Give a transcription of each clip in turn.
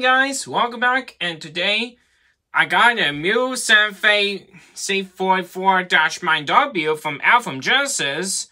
guys, welcome back, and today I got a new Santa C44-9W from Athearn Genesis.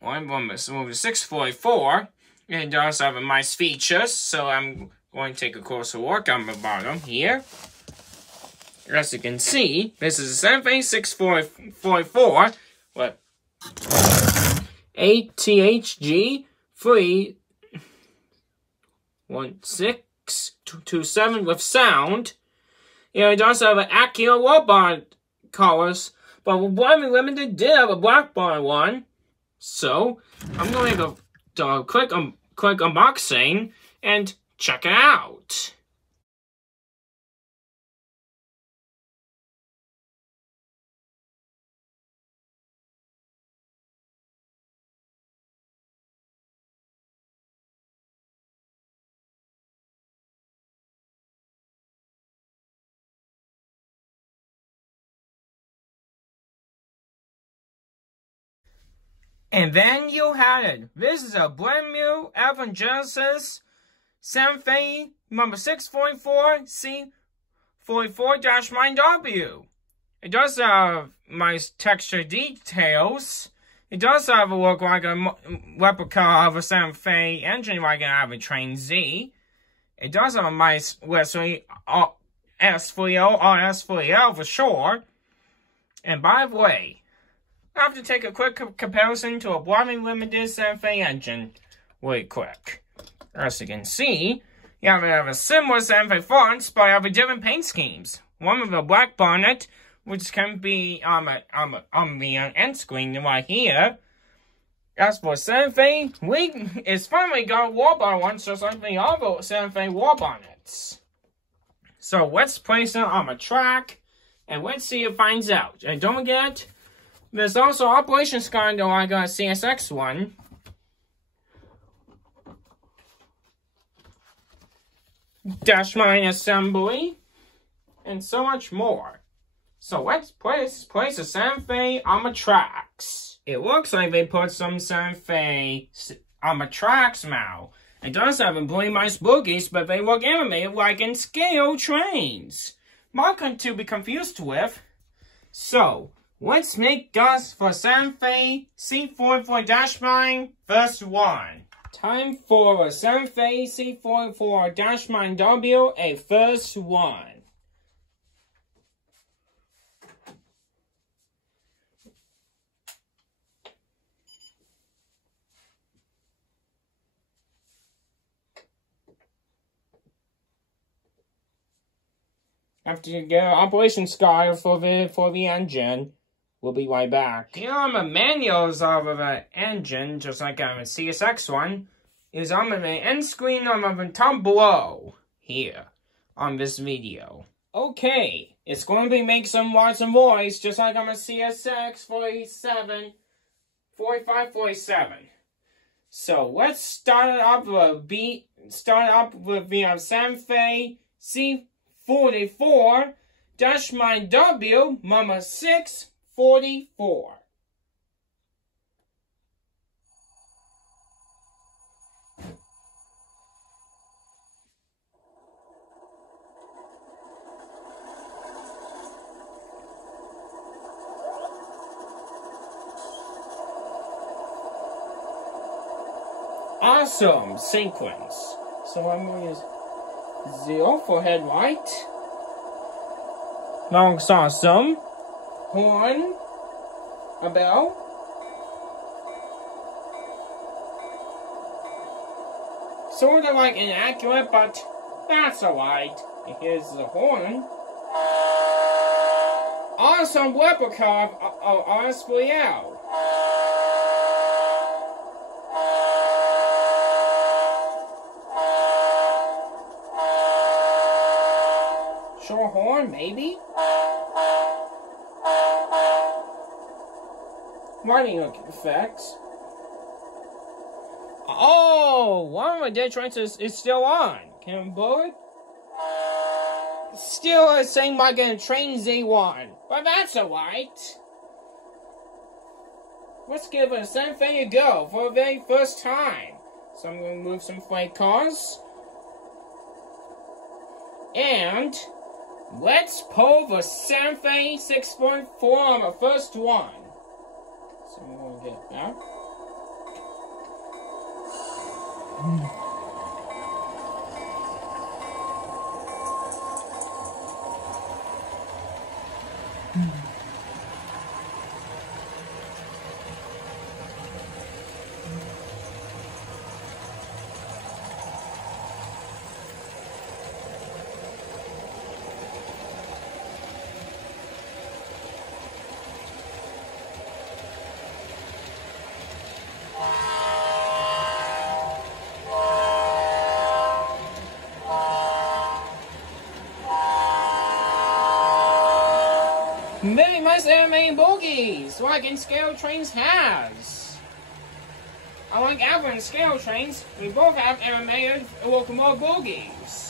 One is 644. It does have nice features, so I'm going to take a closer look on the bottom here. As you can see, this is a Santa 644 with ATHG 31627 with sound. Yeah, it does have an accurate robot colors, but Warbonnet Limited did have a black bar one. So I'm going to do a quick unboxing and check it out. And then you had it. This is a brand new Athearn Genesis Santa number 644 C44-9W. It does have nice texture details. It does have a look like a replica of a Santa engine like an Athearn Train Z. It does have a nice S3O or S3L for sure. And by the way, I have to take a quick comparison to a Broadway limited Santa engine. Really quick. As you can see, you have a similar Santa fonts, but you have different paint schemes. One with a black bonnet, which can be on the end screen right here. As for Santa, it's finally got a Warbonnet one, just like the other Santa Warbonnets. So let's place it on the track, and let's see if it finds out. And don't forget, there's also Operation Skyline like a CSX one. Dash line assembly. And so much more. So let's place the Santa on the tracks. It looks like they put some Santa on the tracks now. It does have really nice bogies, but they look animated like in scale trains. Not to be confused with. So let's make guns for Santa C44-9 first one. Time for a Santa C44-9W, a first one. After you get Operation Sky for the engine. We'll be right back. Here are the manuals of the engine, just like on the CSX one, is on the end screen on the top below, here, on this video. Okay, it's going to be make some words and voice, just like on the CSX 4547. So let's start up with the Santa C44-9W, number 644. Awesome sequence. So I'm going to use 0 for headlight. Looks awesome. Horn, a bell. Sort of like inaccurate, but that's alright. Here's the horn. Awesome replica of S3L. Short horn, maybe? Writing effects. Oh, one of my dead trains is still on. Can I blow it? Still the same like in Train Z1, but that's alright. Let's give a Santa a go for the very first time. So I'm going to move some freight cars. And let's pull the Santa Fe 6.4 on the first one. So we'll get that. Very nice anime bogies, like in Scale Trains has. Unlike Athearn Scale Trains, we both have animated locomotive bogies.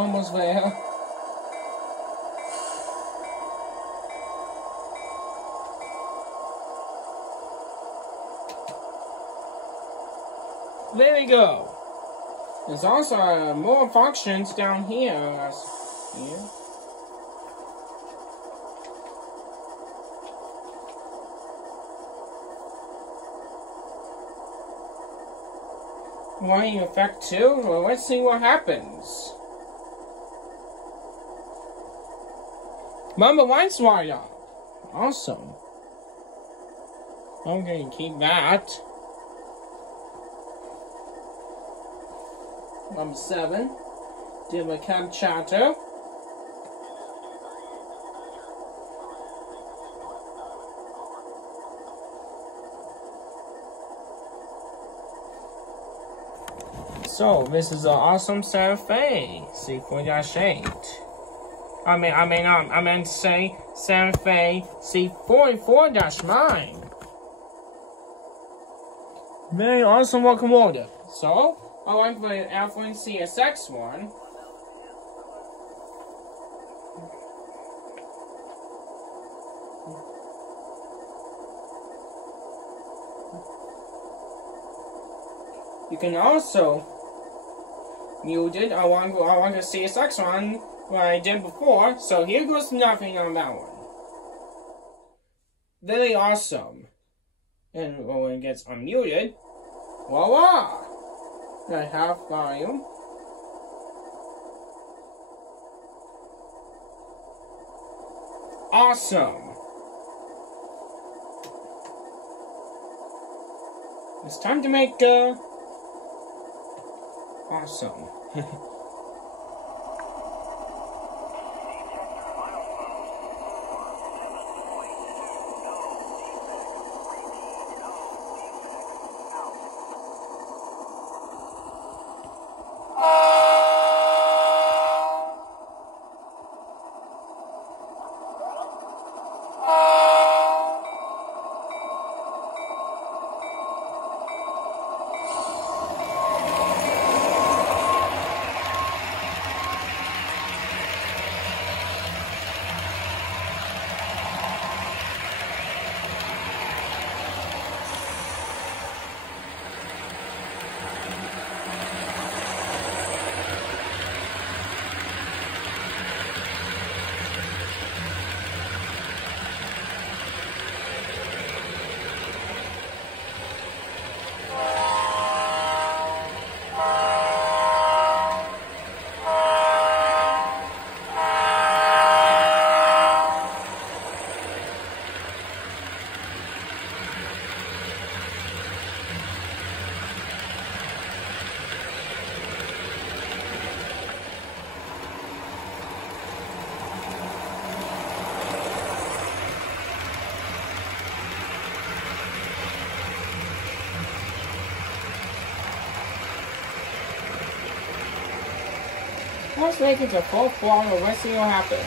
almost there. There we go. There's also more functions down here. Warning effect 2? Well, let's see what happens. Number 1's right up. Awesome. I'm going to keep that. Number 7. Did my cab chatter. So, this is an awesome Santa Fe C4-8. I meant to say Santa Fe C44-9. Very awesome locomotive. So, I like the Athearn CSX one. You can also use it. I want a CSX one what I did before, so here goes nothing on that one. Very awesome. And when it gets unmuted, voila! I have volume. Awesome. It's time to make awesome. Let's make it to full throttle. Let's see what happens.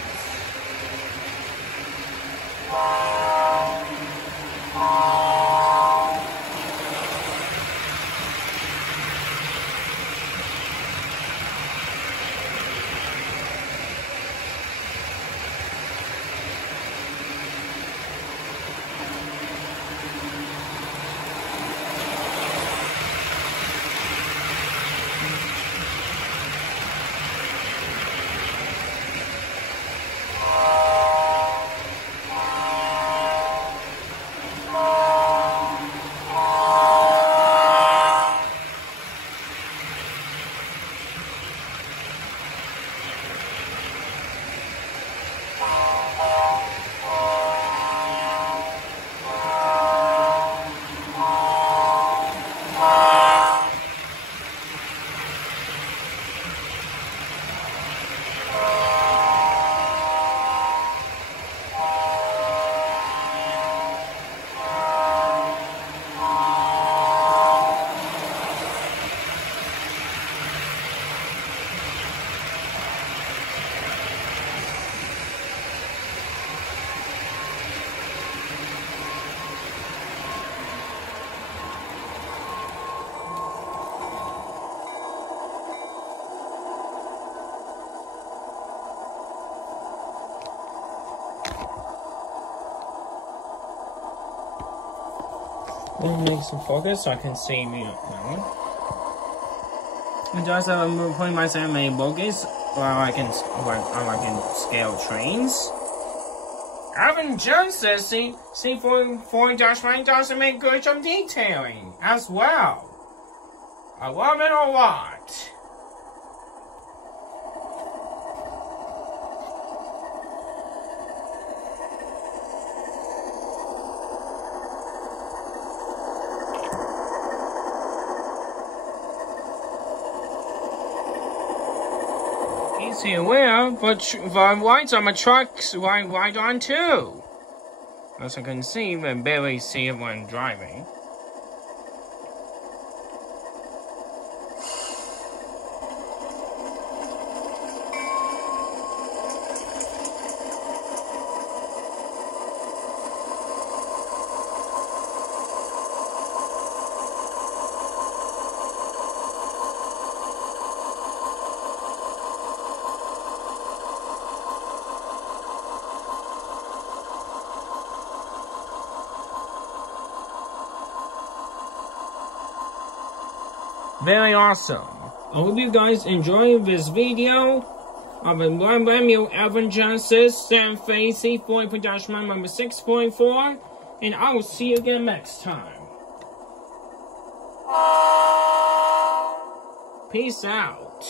Let me make some focus so I can see me now. And just I'm putting myself in a bogies while I can scale trains. Evan Jones says C44-9W doesn't make good job detailing as well. I love it a lot. Easy aware, but the lights on my trucks right on too. As I can see, but barely see it when driving. Very awesome. I hope you guys enjoyed this video of a brand new Evan Genesis Santa Fe C40 production number 6.4, and I will see you again next time. Peace out.